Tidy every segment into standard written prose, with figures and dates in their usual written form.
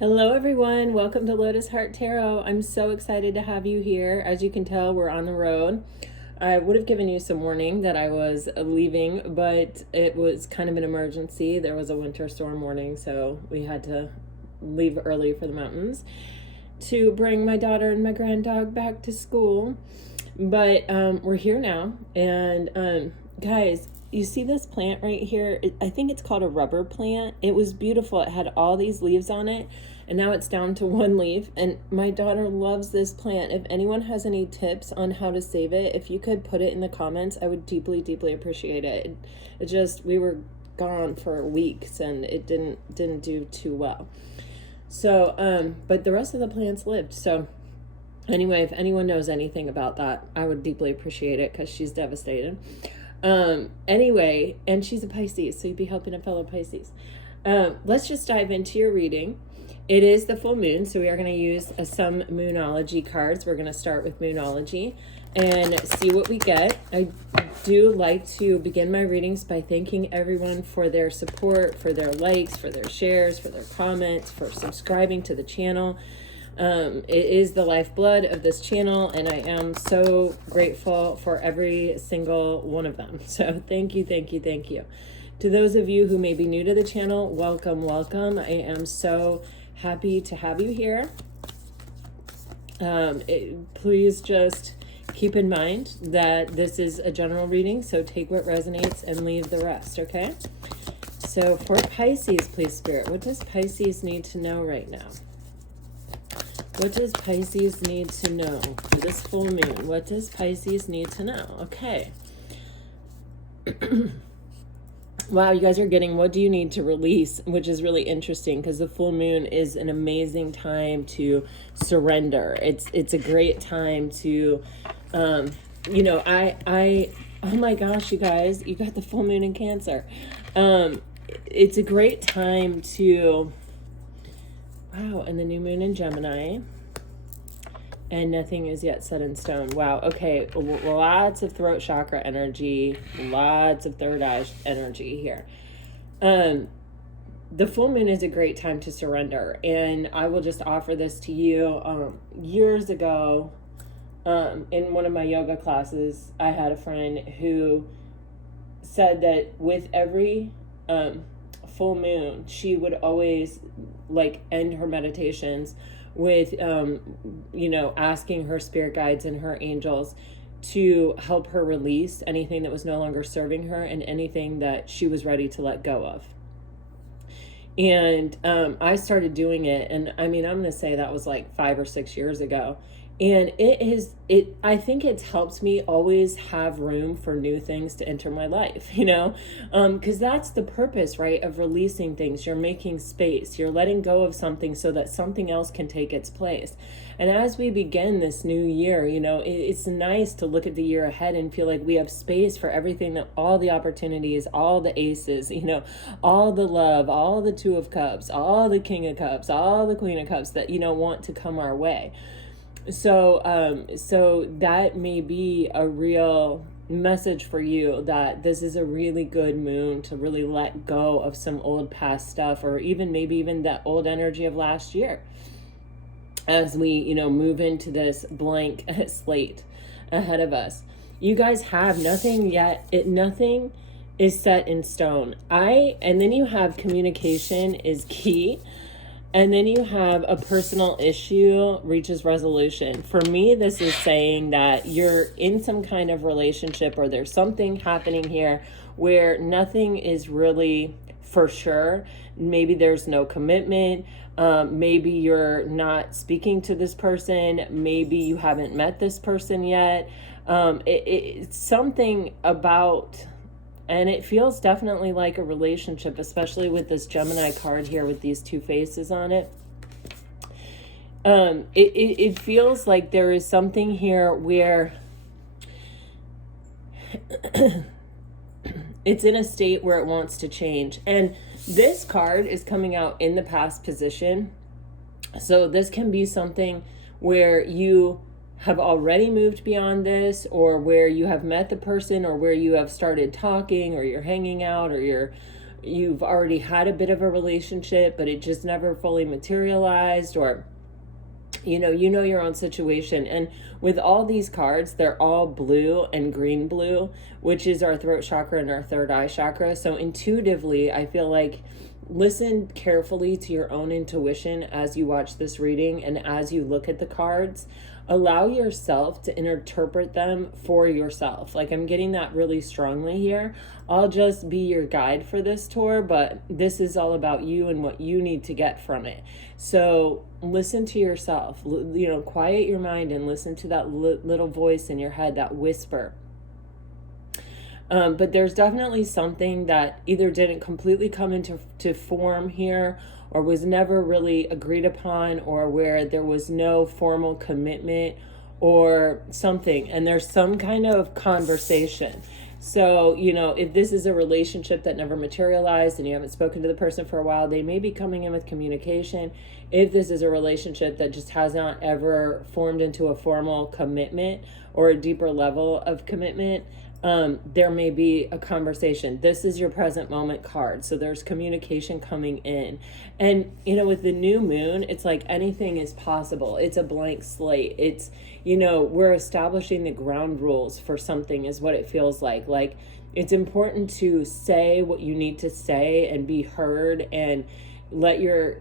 Hello everyone, welcome to Lotus Heart Tarot. I'm so excited to have you here. As you can tell, we're on the road. I would have given you some warning that I was leaving, but it was kind of an emergency. There was a winter storm warning, so we had to leave early for the mountains to bring my daughter and my granddog back to school. But we're here now, and guys, you see this plant right here? I think it's called a rubber plant. It was beautiful. It had all these leaves on it, and now it's down to one leaf. And my daughter loves this plant. If anyone has any tips on how to save it, if you could put it in the comments, I would deeply, deeply appreciate it. It just, we were gone for weeks, and it didn't do too well. So, but the rest of the plants lived. So anyway, if anyone knows anything about that, I would deeply appreciate it because she's devastated. Anyway, and she's a Pisces, so you'd be helping a fellow Pisces. Let's just dive into your reading. It is the full moon, so we are going to use some Moonology cards. We're going to start with Moonology and see what we get. I do like to begin my readings by thanking everyone for their support, for their likes, for their shares, for their comments, for subscribing to the channel. It is the lifeblood of this channel, and I am so grateful for every single one of them. So thank you, thank you, thank you. To those of you who may be new to the channel, welcome, welcome. I am so happy to have you here. Please just keep in mind that this is a general reading, so take what resonates and leave the rest, okay? So for Pisces, please, Spirit, what does Pisces need to know right now? What does Pisces need to know? This full moon, what does Pisces need to know? Okay. Wow, you guys are getting what do you need to release, which is really interesting because the full moon is an amazing time to surrender. It's a great time to, you know, oh my gosh, you guys, you got the full moon in Cancer. It's a great time to, wow, and the new moon in Gemini. And nothing is yet set in stone. Wow, okay, lots of throat chakra energy, lots of third eye energy here. The full moon is a great time to surrender. And I will just offer this to you. Years ago, in one of my yoga classes, I had a friend who said that with every full moon, she would always like end her meditations with, you know, asking her spirit guides and her angels to help her release anything that was no longer serving her and anything that she was ready to let go of. And I started doing it, and I mean, I'm going to say that was like 5 or 6 years ago. And I think it's helped me always have room for new things to enter my life, you know, because that's the purpose, right, of releasing things. You're making space, you're letting go of something so that something else can take its place. And as we begin this new year, you know, it's nice to look at the year ahead and feel like we have space for everything, that all the opportunities, all the aces, you know, all the love, all the Two of Cups, all the King of Cups, all the Queen of Cups that, you know, want to come our way. So, so that may be a real message for you, that this is a really good moon to really let go of some old past stuff, or even maybe even that old energy of last year, as we, you know, move into this blank slate ahead of us. You guys have nothing yet. Nothing is set in stone. And then you have communication is key. And then you have a personal issue reaches resolution. For me, this is saying that you're in some kind of relationship, or there's something happening here where nothing is really for sure. Maybe there's no commitment. Maybe you're not speaking to this person. Maybe you haven't met this person yet. It's something about... And it feels definitely like a relationship, especially with this Gemini card here with these two faces on it. It feels like there is something here where it's in a state where it wants to change. And this card is coming out in the past position. So this can be something where you have already moved beyond this, or where you have met the person, or where you have started talking, or you're hanging out, or you're you've already had a bit of a relationship, but it just never fully materialized, or you know your own situation. And with all these cards, they're all blue and green blue, which is our throat chakra and our third eye chakra. So intuitively, I feel like listen carefully to your own intuition as you watch this reading and as you look at the cards. Allow yourself to interpret them for yourself. Like, I'm getting that really strongly here. I'll just be your guide for this tour, but this is all about you and what you need to get from it. So listen to yourself, quiet your mind and listen to that little voice in your head, that whisper. But there's definitely something that either didn't completely come into form here, or was never really agreed upon, or where there was no formal commitment or something, and there's some kind of conversation. So, if this is a relationship that never materialized and you haven't spoken to the person for a while, they may be coming in with communication. If this is a relationship that just has not ever formed into a formal commitment or a deeper level of commitment, there may be a conversation. This is your present moment card. So there's communication coming in. And, with the new moon, it's like anything is possible. It's a blank slate. It's, we're establishing the ground rules for something is what it feels like. Like, it's important to say what you need to say and be heard, and let your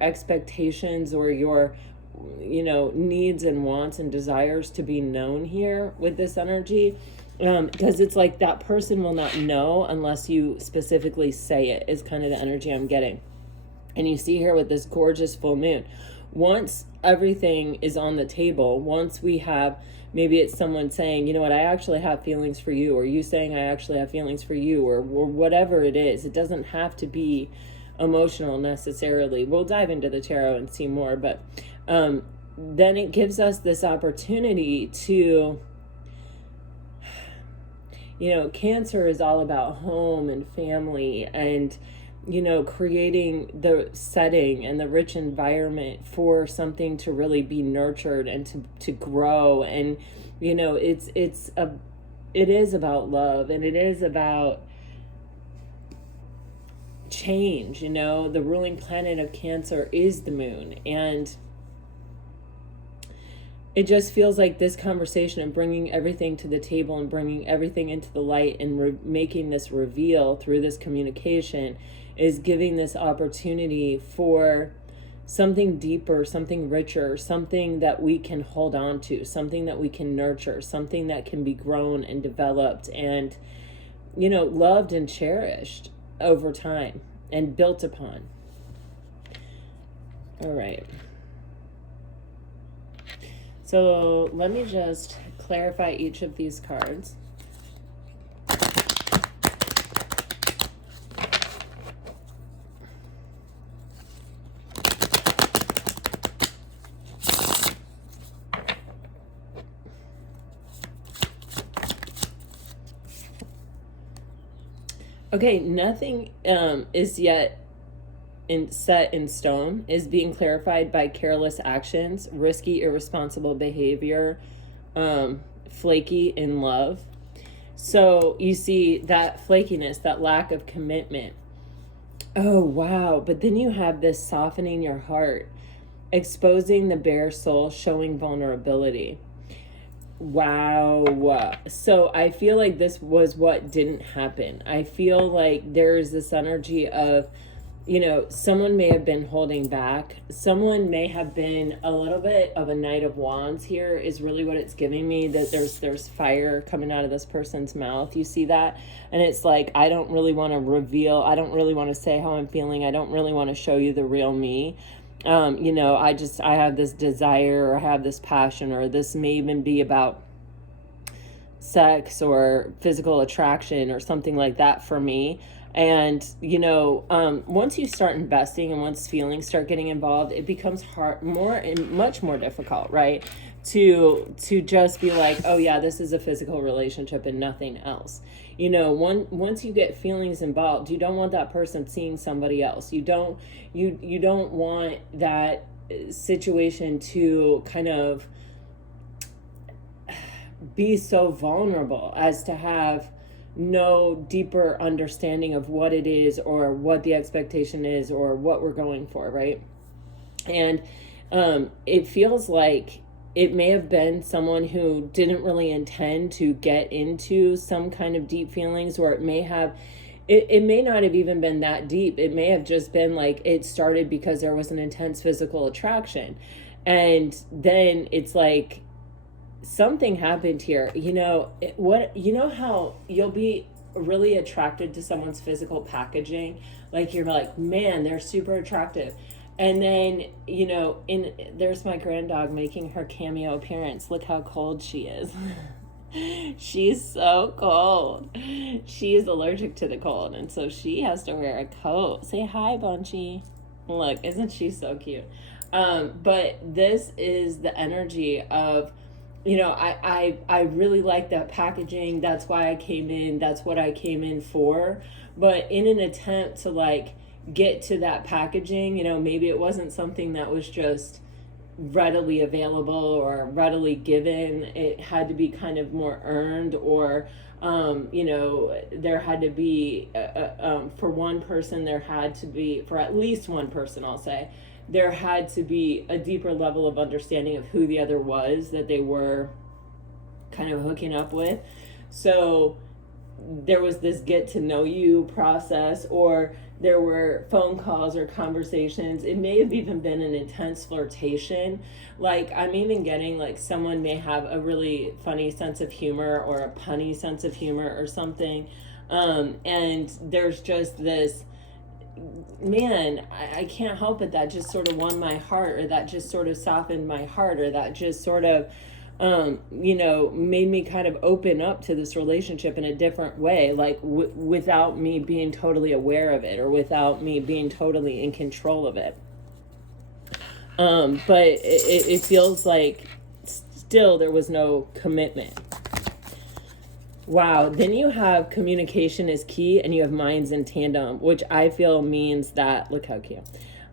expectations or your needs and wants and desires to be known here with this energy. Because it's like that person will not know unless you specifically say it, is kind of the energy I'm getting. And you see here with this gorgeous full moon, once everything is on the table, once we have, maybe it's someone saying, I actually have feelings for you, or you saying I actually have feelings for you, or whatever it is. It doesn't have to be emotional necessarily. We'll dive into the tarot and see more, but then it gives us this opportunity to, Cancer is all about home and family and, creating the setting and the rich environment for something to really be nurtured and to grow. And, it is about love, and it is about change. The ruling planet of Cancer is the moon, and it just feels like this conversation and bringing everything to the table and bringing everything into the light and making this reveal through this communication is giving this opportunity for something deeper, something richer, something that we can hold on to, something that we can nurture, something that can be grown and developed and, loved and cherished over time and built upon. All right. So let me just clarify each of these cards. Okay, nothing is yet set in stone, is being clarified by careless actions, risky, irresponsible behavior, flaky in love. So you see that flakiness, that lack of commitment. Oh, wow. But then you have this softening your heart, exposing the bare soul, showing vulnerability. Wow. So I feel like this was what didn't happen. I feel like there is this energy of, someone may have been holding back. Someone may have been a little bit of a Knight of Wands here is really what it's giving me, that there's fire coming out of this person's mouth. You see that? And it's like, I don't really want to reveal. I don't really want to say how I'm feeling. I don't really want to show you the real me. I have this desire, or I have this passion, or this may even be about sex or physical attraction or something like that for me. And, once you start investing and once feelings start getting involved, it becomes much more difficult, right? To just be like, oh yeah, this is a physical relationship and nothing else. Once you get feelings involved, you don't want that person seeing somebody else. You don't want that situation to kind of be so vulnerable as to have no deeper understanding of what it is or what the expectation is or what we're going for, right? And it feels like it may have been someone who didn't really intend to get into some kind of deep feelings, or it may not have even been that deep. It may have just been like it started because there was an intense physical attraction. And then it's like something happened here. You know, how you'll be really attracted to someone's physical packaging? Like you're like, man, they're super attractive. And then, you know, there's my granddog making her cameo appearance. Look how cold she is. She's so cold. She is allergic to the cold, and so she has to wear a coat. Say hi, Bunchy. Look, isn't she so cute? But this is the energy of, you know, I really like that packaging. That's why I came in. That's what I came in for. But in an attempt to like get to that packaging, you know, maybe it wasn't something that was just readily available or readily given. It had to be kind of more earned, or you know, there had to be for one person, there had to be, for at least one person, I'll say, there had to be a deeper level of understanding of who the other was that they were kind of hooking up with. So there was this get to know you process, or there were phone calls or conversations. It may have even been an intense flirtation. Like I'm even getting like someone may have a really funny sense of humor or a punny sense of humor or something. And there's just this, man, I can't help it, that just sort of won my heart, or that just sort of softened my heart, or that just sort of you know, made me kind of open up to this relationship in a different way, like without me being totally aware of it, or without me being totally in control of it. But it feels like still there was no commitment. Wow. Then you have communication is key, and you have minds in tandem, which I feel means that, look how cute.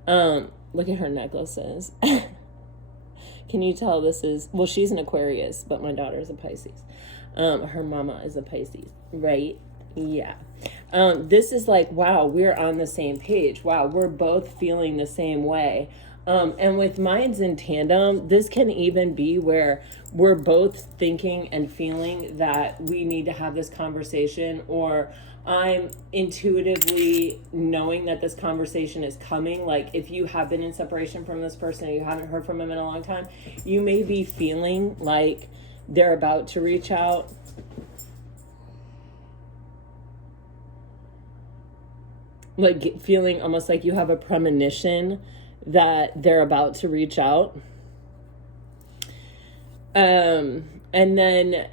Look at her necklaces. Can you tell this is, well, she's an Aquarius, but my daughter is a Pisces. Her mama is a Pisces, right? Yeah. This is like, wow, we're on the same page. Wow, we're both feeling the same way. And with minds in tandem, this can even be where we're both thinking and feeling that we need to have this conversation, or I'm intuitively knowing that this conversation is coming. Like if you have been in separation from this person and you haven't heard from them in a long time, you may be feeling like they're about to reach out. Like feeling almost like you have a premonition that they're about to reach out. And then,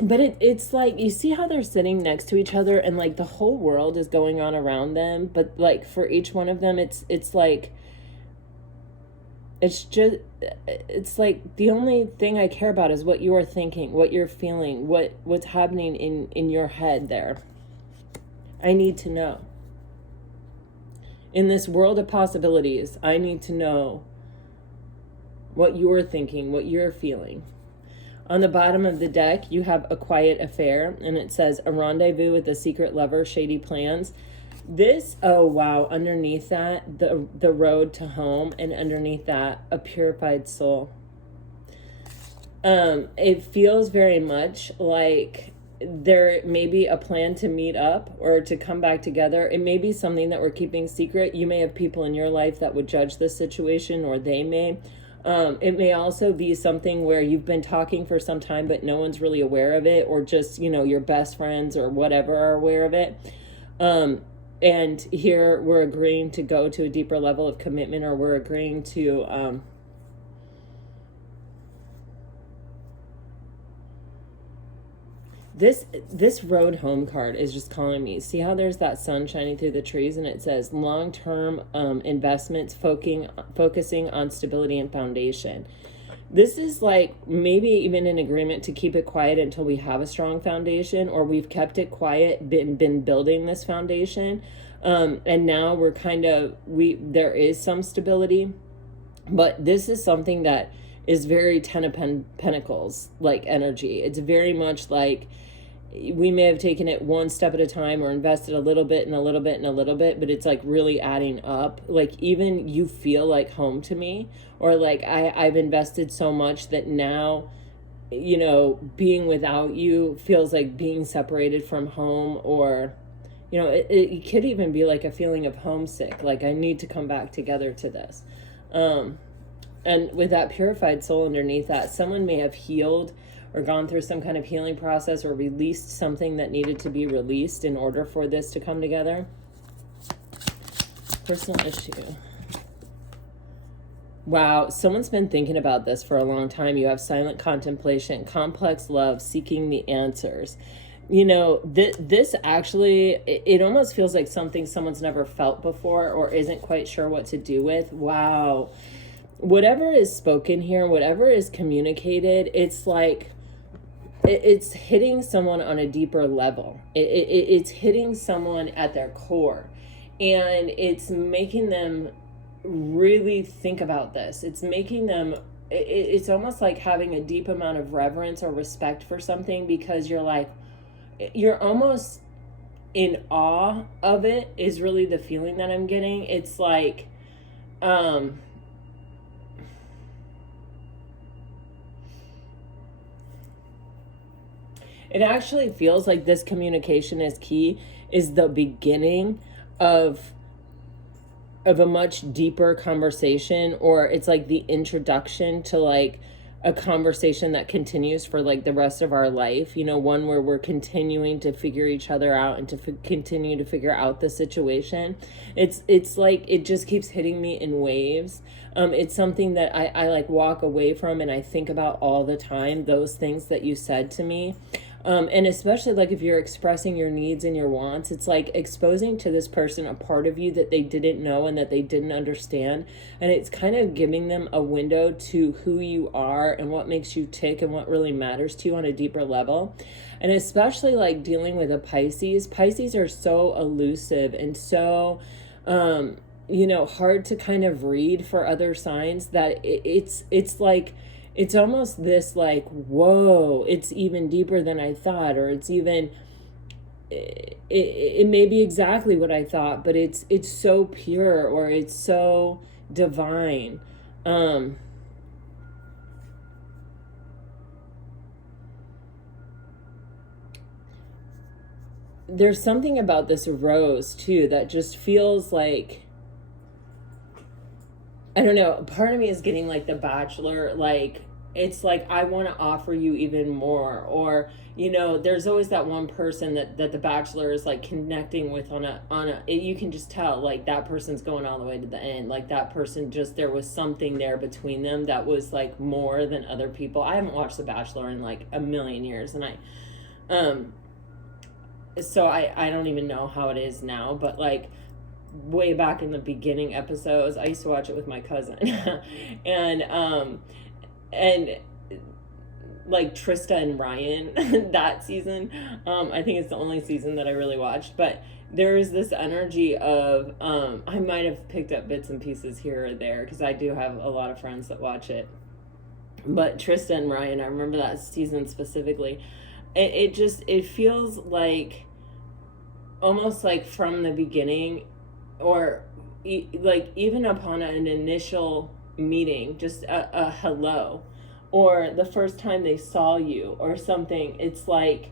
but it's like, you see how they're sitting next to each other, and like the whole world is going on around them, but like for each one of them, it's like, it's like the only thing I care about is what you're thinking, what you're feeling, what's happening in your head there. I need to know. In this world of possibilities, I need to know what you're thinking, what you're feeling. On the bottom of the deck, you have a quiet affair, and it says a rendezvous with a secret lover, shady plans. This, oh wow, underneath that, the road to home, and underneath that, a purified soul. It feels very much like there may be a plan to meet up or to come back together. It may be something that we're keeping secret. You may have people in your life that would judge this situation, or they may. It may also be something where you've been talking for some time, but no one's really aware of it, or just, you know, your best friends or whatever are aware of it. And here we're agreeing to go to a deeper level of commitment, or we're agreeing to, This road home card is just calling me. See how there's that sun shining through the trees, and it says long-term investments focusing on stability and foundation. This is like maybe even an agreement to keep it quiet until we have a strong foundation, or we've kept it quiet, been building this foundation. And now we're kind of, there is some stability, but this is something that is very Ten of Pentacles like energy. It's very much like, we may have taken it one step at a time or invested a little bit and a little bit and a little bit, but it's like really adding up. Like, even you feel like home to me, or like I've invested so much that now, you know, being without you feels like being separated from home. Or, you know, it could even be like a feeling of homesick, like I need to come back together to this. And with that purified soul underneath that, someone may have healed or gone through some kind of healing process or released something that needed to be released in order for this to come together. Personal issue. Wow, someone's been thinking about this for a long time. You have silent contemplation, complex love, seeking the answers. You know, this actually, it almost feels like something someone's never felt before or isn't quite sure what to do with. Wow. Whatever is spoken here, whatever is communicated, it's like, it's hitting someone on a deeper level. It's hitting someone at their core. And it's making them really think about this. It's making them, it's almost like having a deep amount of reverence or respect for something, because you're like, you're almost in awe of it, is really the feeling that I'm getting. It's like, it actually feels like this communication is key, is the beginning of a much deeper conversation, or it's like the introduction to like a conversation that continues for like the rest of our life, you know, one where we're continuing to figure each other out and to continue to figure out the situation. It's like, it just keeps hitting me in waves. It's something that I like walk away from and I think about all the time, those things that you said to me. And especially like if you're expressing your needs and your wants, it's like exposing to this person a part of you that they didn't know and that they didn't understand. And it's kind of giving them a window to who you are and what makes you tick and what really matters to you on a deeper level. And especially like dealing with a Pisces. Pisces are so elusive and so, you know, hard to kind of read for other signs, that it's like, it's almost this like, whoa, it's even deeper than I thought, or it's even, it may be exactly what I thought, but it's so pure, or it's so divine. There's something about this rose too that just feels like, I don't know, part of me is getting like the Bachelor, like, it's like, I want to offer you even more. Or, you know, there's always that one person that the Bachelor is like connecting with on a, you can just tell like that person's going all the way to the end. Like that person just, there was something there between them that was like more than other people. I haven't watched The Bachelor in like a million years, and so I don't even know how it is now, but like, way back in the beginning episodes, I used to watch it with my cousin. and like Trista and Ryan, that season, I think it's the only season that I really watched, but there is this energy of, I might have picked up bits and pieces here or there, because I do have a lot of friends that watch it, but Trista and Ryan, I remember that season specifically. It feels like, almost like from the beginning, or like even upon an initial meeting, just a hello, or the first time they saw you or something, it's like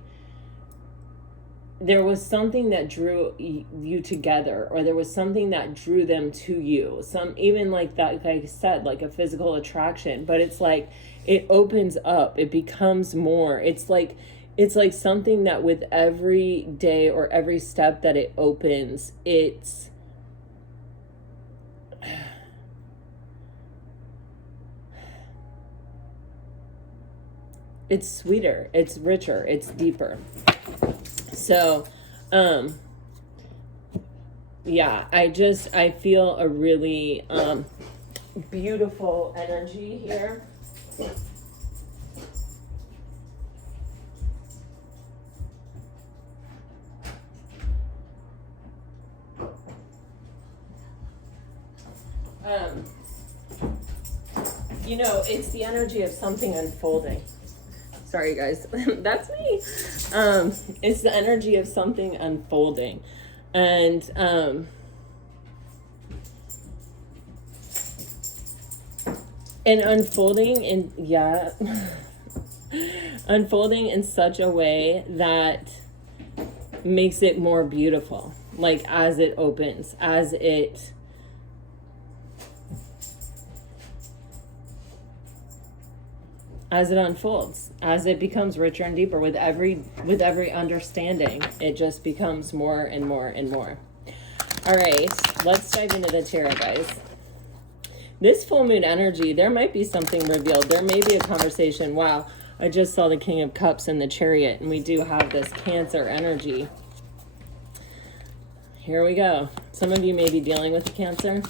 there was something that drew you together, or there was something that drew them to you, some even like that, like I said, like a physical attraction. But it's like it opens up, it becomes more, it's like something that with every day or every step that it opens, it's sweeter, it's richer, it's deeper. So, yeah, I feel a really beautiful energy here. You know, it's the energy of something unfolding. Sorry, guys. That's me. It's the energy of something unfolding. And unfolding in, yeah, unfolding in such a way that makes it more beautiful. Like as it opens, as it unfolds, as it becomes richer and deeper with every understanding, it just becomes more and more and more. All right, let's dive into the tarot, guys. This full moon energy, there might be something revealed. There may be a conversation. Wow, I just saw the King of Cups in the Chariot, and we do have this Cancer energy. Here we go. Some of you may be dealing with the Cancer.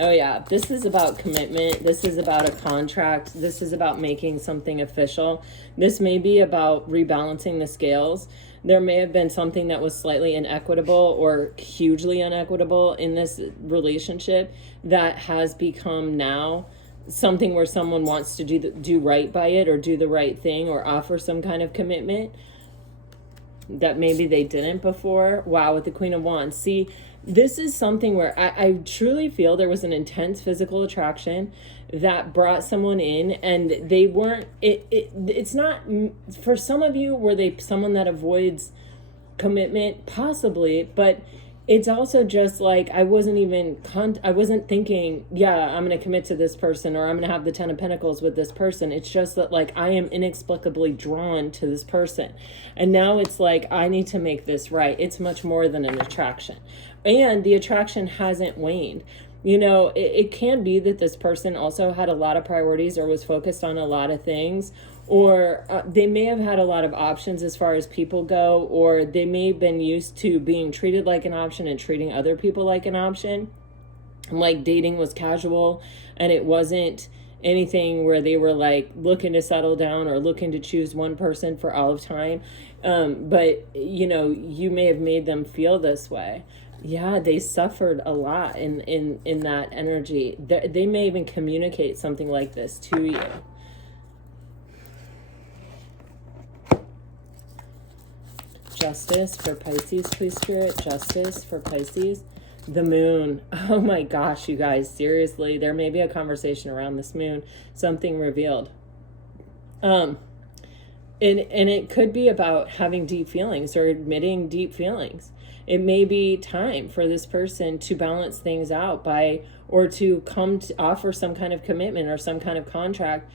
Oh yeah, this is about commitment. This is about a contract. This is about making something official. This may be about rebalancing the scales. There may have been something that was slightly inequitable or hugely inequitable in this relationship that has become now something where someone wants to do right by it, or do the right thing, or offer some kind of commitment that maybe they didn't before. Wow, with the Queen of Wands. See, this is something where I truly feel there was an intense physical attraction that brought someone in, and they weren't, it's not, for some of you, were they someone that avoids commitment? Possibly, but it's also just like, I wasn't thinking, yeah, I'm going to commit to this person, or I'm going to have the 10 of Pentacles with this person. It's just that, like, I am inexplicably drawn to this person. And now it's like, I need to make this right. It's much more than an attraction. And the attraction hasn't waned. You know, it can be that this person also had a lot of priorities, or was focused on a lot of things, or they may have had a lot of options as far as people go, or they may have been used to being treated like an option and treating other people like an option. Like dating was casual, and it wasn't anything where they were like looking to settle down or looking to choose one person for all of time. But, you know, you may have made them feel this way. Yeah, they suffered a lot in that energy. They may even communicate something like this to you. Justice for Pisces, please, Spirit. Justice for Pisces. The moon. Oh my gosh, you guys, seriously, there may be a conversation around this moon. Something revealed. And it could be about having deep feelings, or admitting deep feelings. It may be time for this person to balance things out or to come to offer some kind of commitment or some kind of contract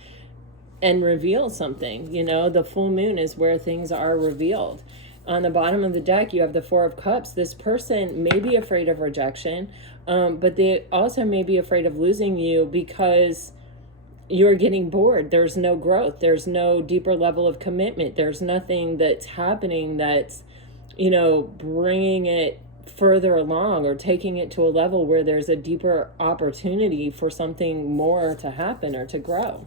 and reveal something. You know, the full moon is where things are revealed. On the bottom of the deck, you have the Four of Cups. This person may be afraid of rejection, but they also may be afraid of losing you because you're getting bored. There's no growth. There's no deeper level of commitment. There's nothing that's happening that's, you know, bringing it further along or taking it to a level where there's a deeper opportunity for something more to happen or to grow.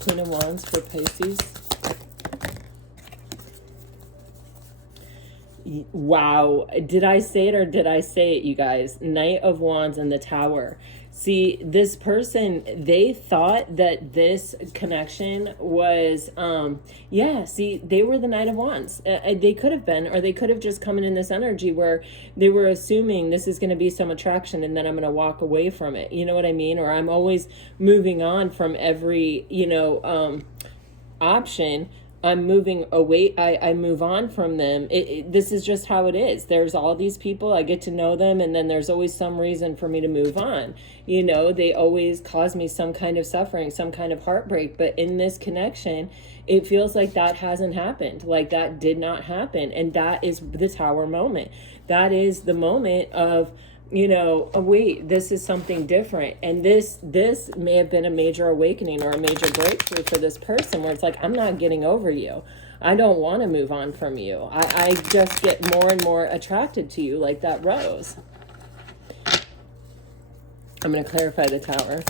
Queen of Wands for Pisces. Wow. Did I say it or did I say it, you guys? Knight of Wands and the Tower. See, this person, they thought that this connection was, see, they were the Knight of Wands. They could have been, or they could have just come in this energy where they were assuming this is going to be some attraction and then I'm going to walk away from it. You know what I mean? Or I'm always moving on from every, option. I'm moving away. I move on from them. This is just how it is. There's all these people. I get to know them. And then there's always some reason for me to move on. You know, they always cause me some kind of suffering, some kind of heartbreak. But in this connection, it feels like that hasn't happened. Like that did not happen. And that is the Tower moment. That is the moment of, oh wait, this is something different. And this may have been a major awakening or a major breakthrough for this person where it's like, I'm not getting over you. I don't want to move on from you. I just get more and more attracted to you, like that rose. I'm going to clarify the Tower.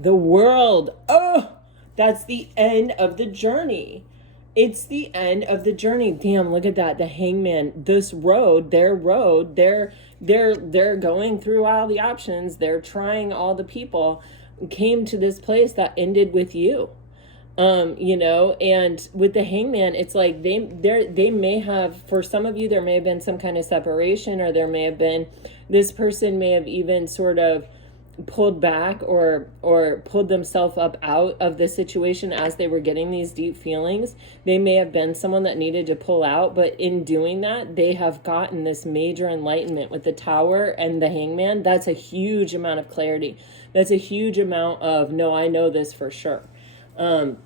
The World. Oh, that's the end of the journey. It's the end of the journey. Damn, look at that. The hangman, this road, they're going through all the options. They're trying all the people, came to this place that ended with you. You know, and with the hangman, it's like they may have, for some of you, there may have been some kind of separation, or there may have been, this person may have even sort of pulled back or pulled themselves up out of the situation as they were getting these deep feelings. They may have been someone that needed to pull out, but in doing that, they have gotten this major enlightenment with the Tower and the Hangman. That's a huge amount of clarity. That's a huge amount of, no, I know this for sure.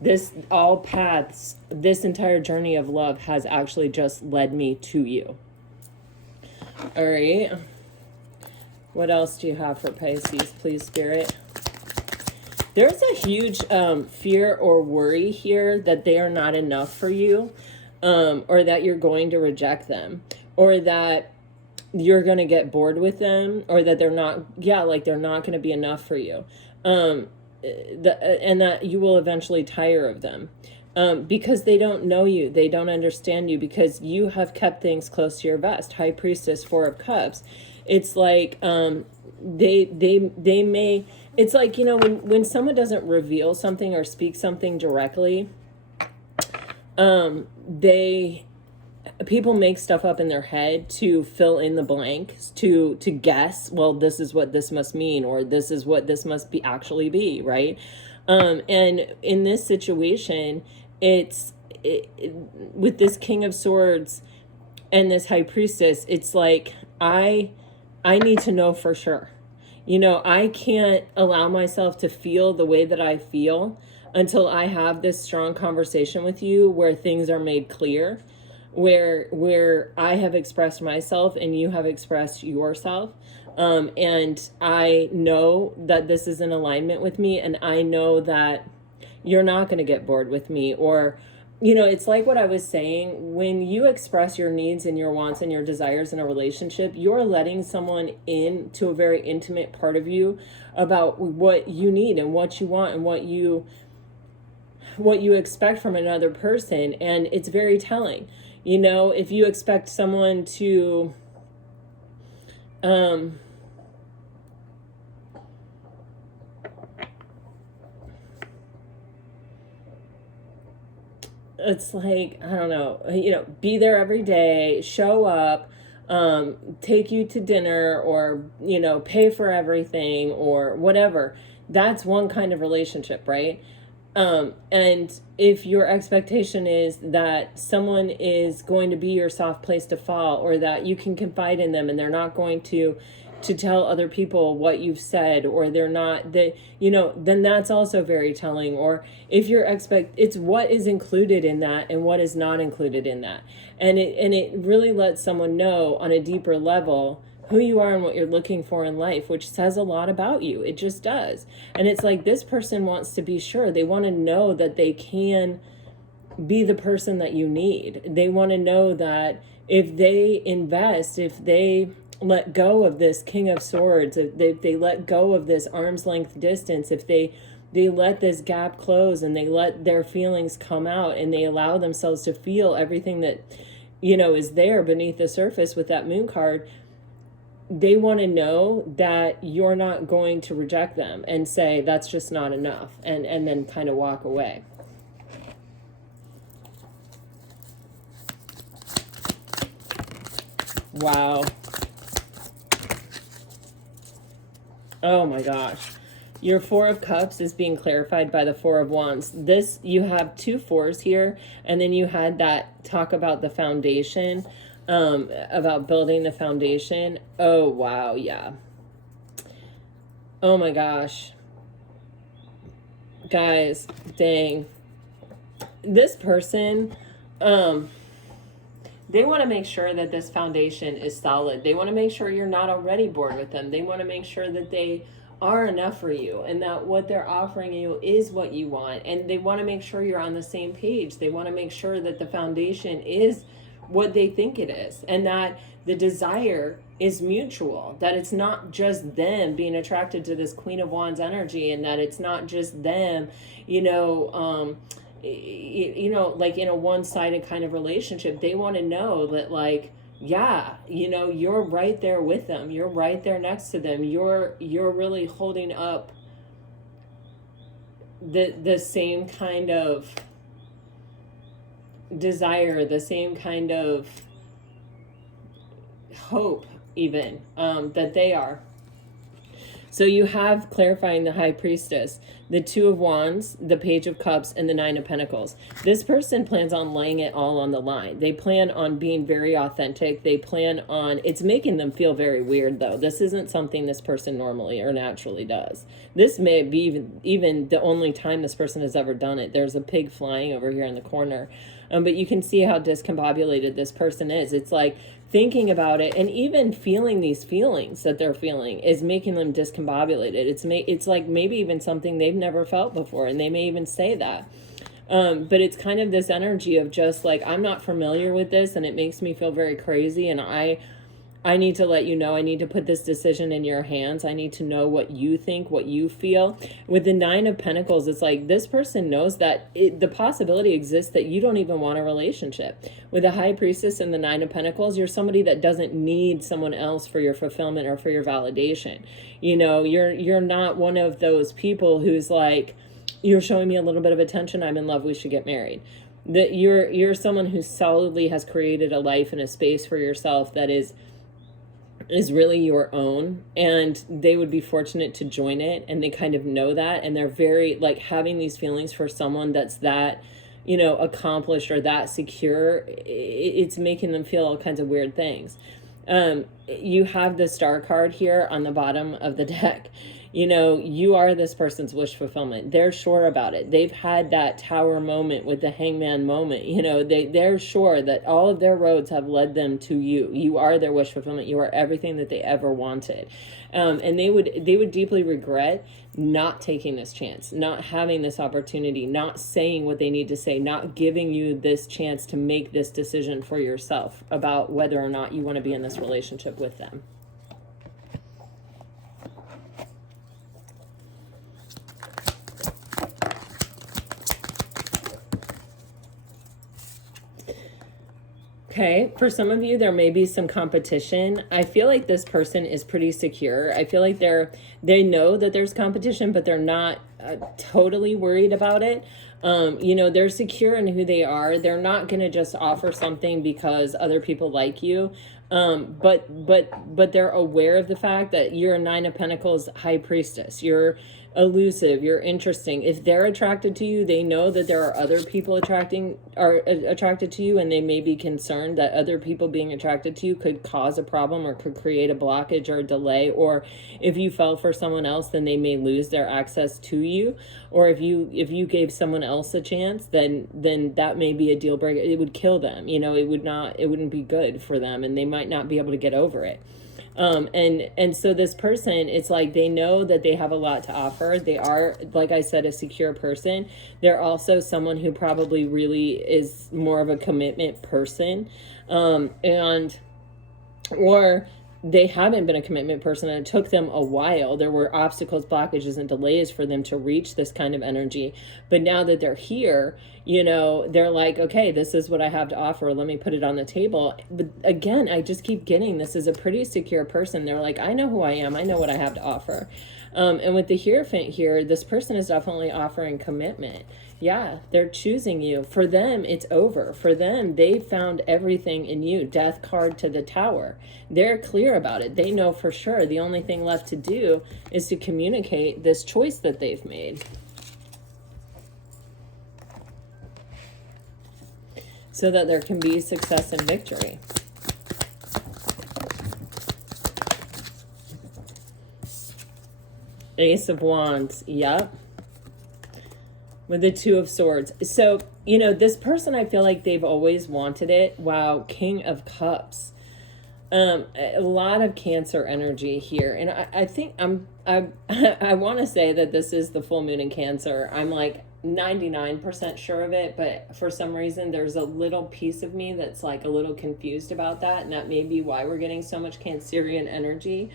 This all paths, this entire journey of love has actually just led me to you. All right. What else do you have for Pisces, please, Spirit? There's a huge fear or worry here that they are not enough for you, or that you're going to reject them, or that you're going to get bored with them, or that they're not, like they're not going to be enough for you. And that you will eventually tire of them. Because they don't know you, they don't understand you, because you have kept things close to your vest. High Priestess, Four of Cups. It's like they may, it's like, you know, when someone doesn't reveal something or speak something directly, people make stuff up in their head to fill in the blanks, to guess, well, this is what this must mean, or this is what this must be actually be, right? And in this situation, with this King of Swords and this High Priestess, it's like, I need to know for sure. You know, I can't allow myself to feel the way that I feel until I have this strong conversation with you where things are made clear, where I have expressed myself and you have expressed yourself. And I know that this is in alignment with me, and I know that you're not going to get bored with me, or, you know, it's like what I was saying, when you express your needs and your wants and your desires in a relationship, you're letting someone into a very intimate part of you about what you need and what you want and what you expect from another person. And it's very telling. You know, if you expect someone to, it's like, I don't know, you know, be there every day, show up, take you to dinner, or, you know, pay for everything or whatever. That's one kind of relationship, right? And if your expectation is that someone is going to be your soft place to fall, or that you can confide in them and they're not going to tell other people what you've said, or they're not, that, you know, then that's also very telling. Or if you're it's what is included in that and what is not included in that. And it really lets someone know on a deeper level who you are and what you're looking for in life, which says a lot about you. It just does. And it's like, this person wants to be sure. They want to know that they can be the person that you need. They want to know that if they invest, if they let go of this King of Swords, if they let go of this arm's length distance, if they let this gap close and they let their feelings come out and they allow themselves to feel everything that, you know, is there beneath the surface with that Moon card, they want to know that you're not going to reject them and say that's just not enough, and then kind of walk away. Wow. Oh my gosh. Your Four of Cups is being clarified by the Four of Wands. This, you have two fours here, and then you had that talk about the foundation, about building the foundation. Oh, wow, yeah. Oh my gosh. Guys, dang. This person, they want to make sure that this foundation is solid. They want to make sure you're not already bored with them. They want to make sure that they are enough for you and that what they're offering you is what you want. And they want to make sure you're on the same page. They want to make sure that the foundation is what they think it is, and that the desire is mutual, that it's not just them being attracted to this Queen of Wands energy, and that it's not just them, you know, you know, like in a one-sided kind of relationship, they want to know that, like, yeah, you know, you're right there with them, you're right there next to them, you're really holding up the same kind of desire, the same kind of hope, even, that they are. So you have, clarifying, the High Priestess, the Two of Wands, the Page of Cups, and the Nine of Pentacles. This person plans on laying it all on the line. They plan on being very authentic. They plan on, it's making them feel very weird, though. This isn't something this person normally or naturally does. This may be even the only time this person has ever done it. There's a pig flying over here in the corner. But you can see how discombobulated this person is. It's like, thinking about it and even feeling these feelings that they're feeling is making them discombobulated. It's like maybe even something they've never felt before, and they may even say that. But it's kind of this energy of just like, I'm not familiar with this, and it makes me feel very crazy, and I need to let you know, I need to put this decision in your hands. I need to know what you think, what you feel. With the Nine of Pentacles, it's like this person knows that the possibility exists that you don't even want a relationship. With the High Priestess and the Nine of Pentacles, you're somebody that doesn't need someone else for your fulfillment or for your validation. You know, you're not one of those people who's like, you're showing me a little bit of attention, I'm in love, we should get married. That you're someone who solidly has created a life and a space for yourself that is really your own, and they would be fortunate to join it, and they kind of know that, and they're very, like, having these feelings for someone that's that, you know, accomplished or that secure. It's making them feel all kinds of weird things. You have the Star card here on the bottom of the deck. You know, you are this person's wish fulfillment. They're sure about it. They've had that Tower moment with the Hangman moment. You know, they're sure that all of their roads have led them to you. You are their wish fulfillment. You are everything that they ever wanted. And they would deeply regret not taking this chance, not having this opportunity, not saying what they need to say, not giving you this chance to make this decision for yourself about whether or not you want to be in this relationship with them. Okay, for some of you, there may be some competition. I feel like this person is pretty secure. I feel like they know that there's competition, but they're not totally worried about it. You know, they're secure in who they are. They're not going to just offer something because other people like you. But they're aware of the fact that you're a Nine of Pentacles High Priestess. You're elusive, you're interesting. If they're attracted to you, they know that there are other people attracted to you, and they may be concerned that other people being attracted to you could cause a problem or could create a blockage or a delay. Or if you fell for someone else, then they may lose their access to you. Or if you gave someone else a chance, then that may be a deal breaker. It would kill them. You know, it wouldn't be good for them, and they might not be able to get over it. And so this person, it's like they know that they have a lot to offer. They are, like I said, a secure person. They're also someone who probably really is more of a commitment person. Or they haven't been a commitment person, and it took them a while. There were obstacles, blockages, and delays for them to reach this kind of energy. But now that they're here, you know, they're like, okay, this is what I have to offer. Let me put it on the table. But again, I just keep getting, this is a pretty secure person. They're like, I know who I am. I know what I have to offer. And with the Hierophant here, this person is definitely offering commitment. Yeah, they're choosing you. For them, it's over. For them, they found everything in you. Death card to the Tower. They're clear about it. They know for sure. The only thing left to do is to communicate this choice that they've made, so that there can be success and victory. Ace of Wands. Yep. With the Two of Swords. So, you know, this person, I feel like they've always wanted it. Wow. King of Cups. A lot of Cancer energy here. And I think I want to say that this is the full moon in Cancer. I'm like 99% sure of it, but for some reason there's a little piece of me that's like a little confused about that, and that may be why we're getting so much Cancerian energy.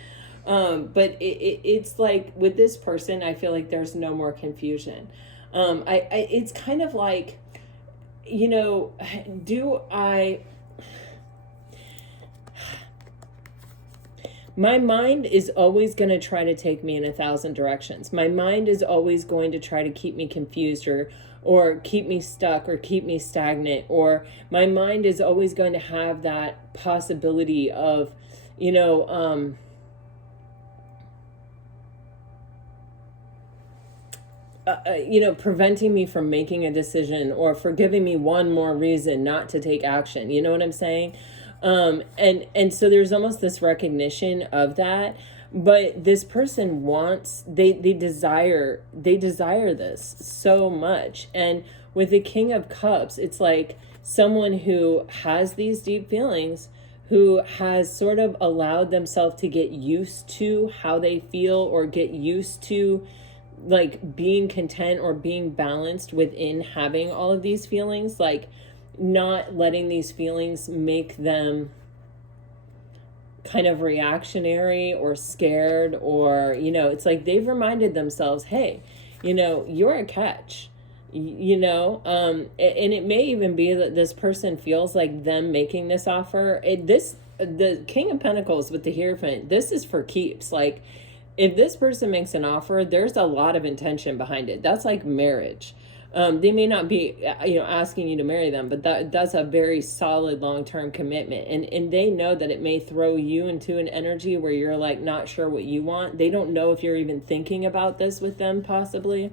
But it's like with this person, I feel like there's no more confusion. It's kind of like you know, do I... My mind is always going to try to take me in 1,000 directions. My mind is always going to try to keep me confused, or keep me stuck, or keep me stagnant, or my mind is always going to have that possibility of, you know, preventing me from making a decision, or for giving me one more reason not to take action. You know what I'm saying? And so there's almost this recognition of that, but this person wants, they desire this so much. And with the King of Cups, it's like someone who has these deep feelings, who has sort of allowed themselves to get used to how they feel, or get used to like being content or being balanced within having all of these feelings, like not letting these feelings make them kind of reactionary or scared, or, you know, it's like they've reminded themselves, hey, you know, you're a catch, you know, and it may even be that this person feels like them making this offer, the King of Pentacles with the Hierophant, this is for keeps. Like, if this person makes an offer, there's a lot of intention behind it. That's like marriage. They may not be, asking you to marry them, but that's a very solid long-term commitment. And they know that it may throw you into an energy where you're like not sure what you want. They don't know if you're even thinking about this with them, possibly.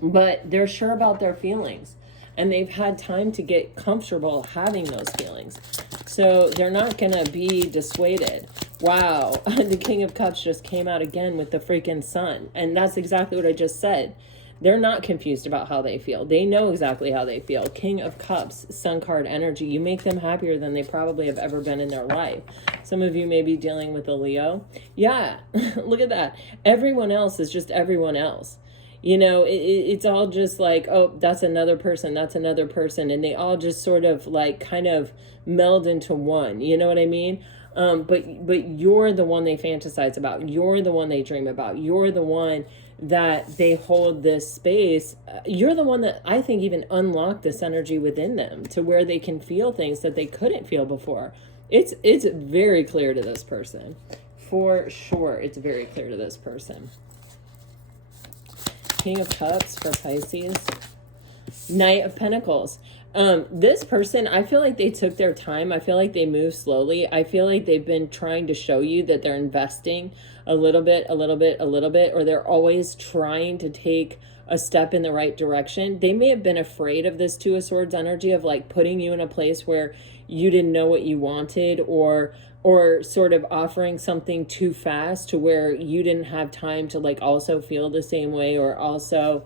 But they're sure about their feelings. And they've had time to get comfortable having those feelings. So they're not going to be dissuaded. Wow, the King of Cups just came out again with the freaking Sun. And that's exactly what I just said. They're not confused about how they feel. They know exactly how they feel. King of Cups, Sun card energy. You make them happier than they probably have ever been in their life. Some of you may be dealing with a Leo. Yeah, look at that. Everyone else is just everyone else. You know, it's all just like, oh, that's another person, that's another person. And they all just sort of like kind of meld into one. You know what I mean? But you're the one they fantasize about. You're the one they dream about. You're the one that they hold this space. You're the one that I think even unlocked this energy within them to where they can feel things that they couldn't feel before. It's very clear to this person. For sure, it's very clear to this person. King of Cups for Pisces. Knight of Pentacles. This person, I feel like they took their time. I feel like they moved slowly. I feel like they've been trying to show you that they're investing a little bit, or they're always trying to take a step in the right direction. They may have been afraid of this Two of Swords energy of like putting you in a place where you didn't know what you wanted, or sort of offering something too fast to where you didn't have time to like also feel the same way, or also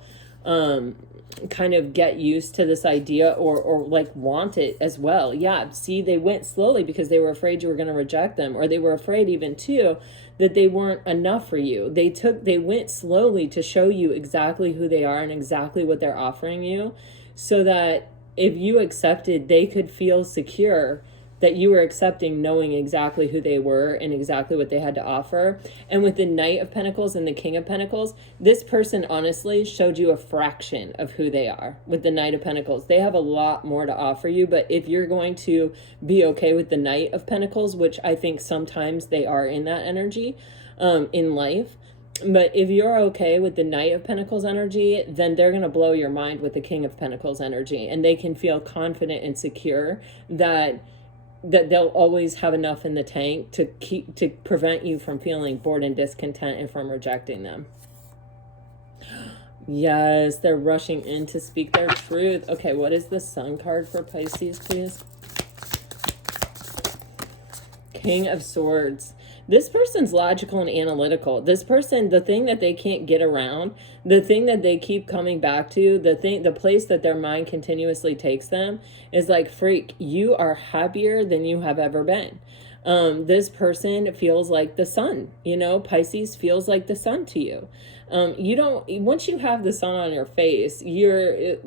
kind of get used to this idea, or like want it as well. Yeah, see, they went slowly because they were afraid you were going to reject them, or they were afraid even too that they weren't enough for you. They went slowly to show you exactly who they are and exactly what they're offering you, so that if you accepted, they could feel secure that you were accepting, knowing exactly who they were and exactly what they had to offer. And with the Knight of Pentacles and the King of Pentacles, this person honestly showed you a fraction of who they are. With the Knight of Pentacles, they have a lot more to offer you, but if you're going to be okay with the Knight of Pentacles, which I think sometimes they are in that energy in life, but if you're okay with the Knight of Pentacles energy, then they're going to blow your mind with the King of Pentacles energy, and they can feel confident and secure that they'll always have enough in the tank to prevent you from feeling bored and discontent and from rejecting them. Yes, they're rushing in to speak their truth. Okay, what is the Sun card for Pisces, please? King of Swords. This person's logical and analytical. This person, the thing that they can't get around, the thing that they keep coming back to, the place that their mind continuously takes them is like, freak, you are happier than you have ever been. This person feels like the sun, you know, Pisces feels like the sun to you. Once you have the sun on your face, you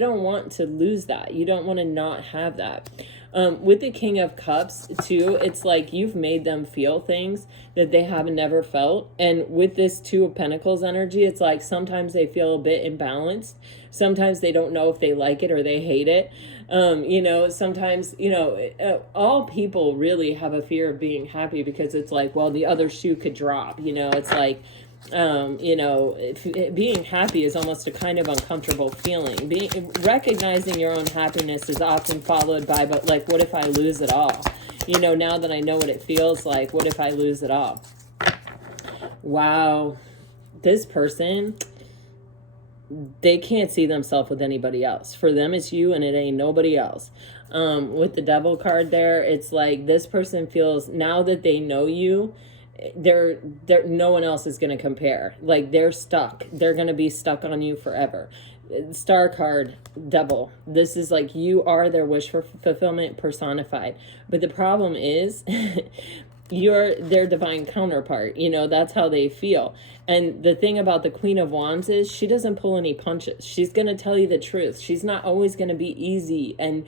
don't want to lose that. You don't want to not have that. With the King of Cups too, it's like you've made them feel things that they have never felt. And with this Two of Pentacles energy, it's like sometimes they feel a bit imbalanced. Sometimes they don't know if they like it or they hate it. You know, sometimes, you know, all people really have a fear of being happy, because it's like, well, the other shoe could drop, you know, it's like, you know, being happy is almost a kind of uncomfortable feeling. Recognizing your own happiness is often followed by, but like, what if I lose it all? You know, now that I know what it feels like, what if I lose it all? Wow. This person, they can't see themselves with anybody else. For them, it's you and it ain't nobody else. With the Devil card there, it's like this person feels, now that they know you, they're no one else is going to compare. Like, they're stuck. They're going to be stuck on you forever. Star card, Devil. This is like, you are their wish for fulfillment personified. But the problem is you're their divine counterpart. You know, that's how they feel. And the thing about the Queen of Wands is she doesn't pull any punches. She's going to tell you the truth. She's not always going to be easy and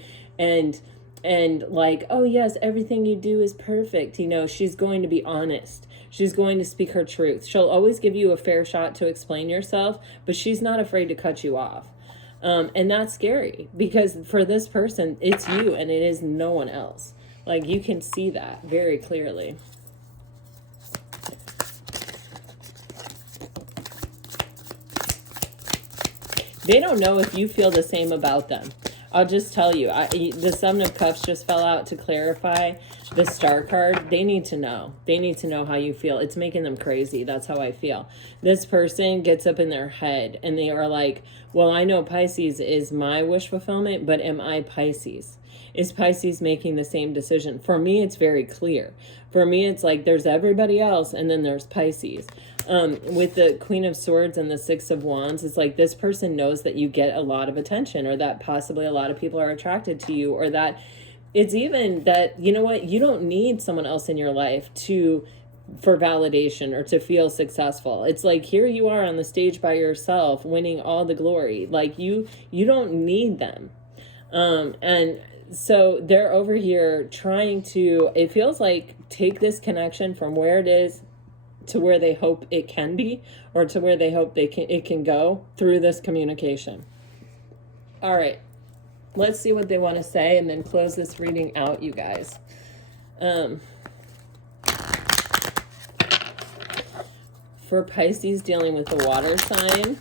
like, oh yes, everything you do is perfect. You know, she's going to be honest. She's going to speak her truth. She'll always give you a fair shot to explain yourself, but she's not afraid to cut you off. And that's scary, because for this person, it's you and it is no one else. Like, you can see that very clearly. They don't know if you feel the same about them. I'll just tell you, the Seven of Cups just fell out to clarify the Star card. They need to know. They need to know how you feel. It's making them crazy. That's how I feel. This person gets up in their head and they are like, well, I know Pisces is my wish fulfillment, but am I Pisces? Is Pisces making the same decision? For me, it's very clear. For me, it's like there's everybody else and then there's Pisces. With the Queen of Swords and the Six of Wands, it's like this person knows that you get a lot of attention, or that possibly a lot of people are attracted to you, or that it's even that, you know what, you don't need someone else in your life for validation or to feel successful. It's like, here you are on the stage by yourself, winning all the glory. Like, you don't need them. And so they're over here trying to, it feels like, take this connection from where it is to where they hope it can be, or to where they hope it can go through this communication. All right, let's see what they want to say and then close this reading out, you guys. For Pisces dealing with the water sign,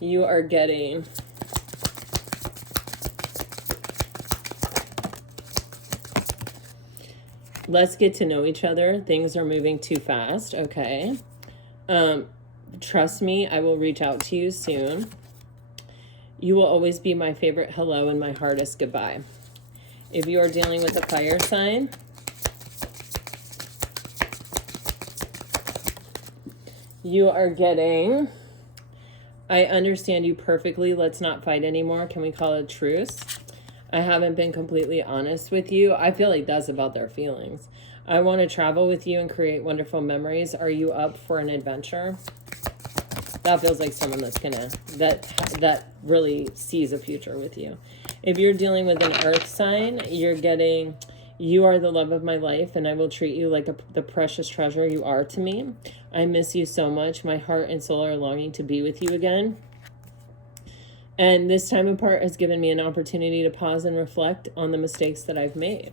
you are getting let's get to know each other. Things are moving too fast. Okay. Trust me, I will reach out to you soon. You will always be my favorite hello and my hardest goodbye. If you are dealing with a fire sign, you are getting, I understand you perfectly. Let's not fight anymore. Can we call it a truce? I haven't been completely honest with you. I feel like that's about their feelings. I want to travel with you and create wonderful memories. Are you up for an adventure? That feels like someone that's gonna, that really sees a future with you. If you're dealing with an earth sign, you're getting, you are the love of my life and I will treat you like the precious treasure you are to me. I miss you so much. My heart and soul are longing to be with you again. And this time apart has given me an opportunity to pause and reflect on the mistakes that I've made.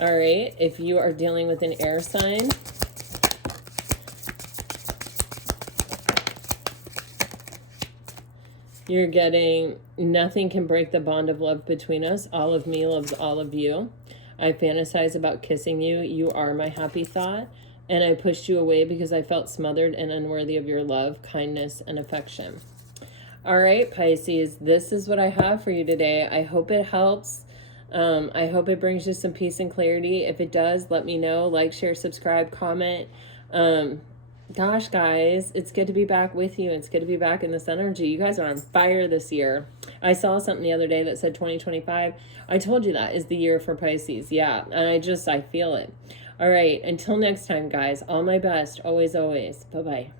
All right, if you are dealing with an air sign, you're getting, nothing can break the bond of love between us. All of me loves all of you. I fantasize about kissing you. You are my happy thought. And I pushed you away because I felt smothered and unworthy of your love, kindness, and affection. All right, Pisces, this is what I have for you today. I hope it helps. I hope it brings you some peace and clarity. If it does, let me know. Like, share, subscribe, comment. Gosh, guys, it's good to be back with you. It's good to be back in this energy. You guys are on fire this year. I saw something the other day that said 2025. I told you that is the year for Pisces. Yeah, and I feel it. All right, until next time, guys, all my best. Always, always. Bye-bye.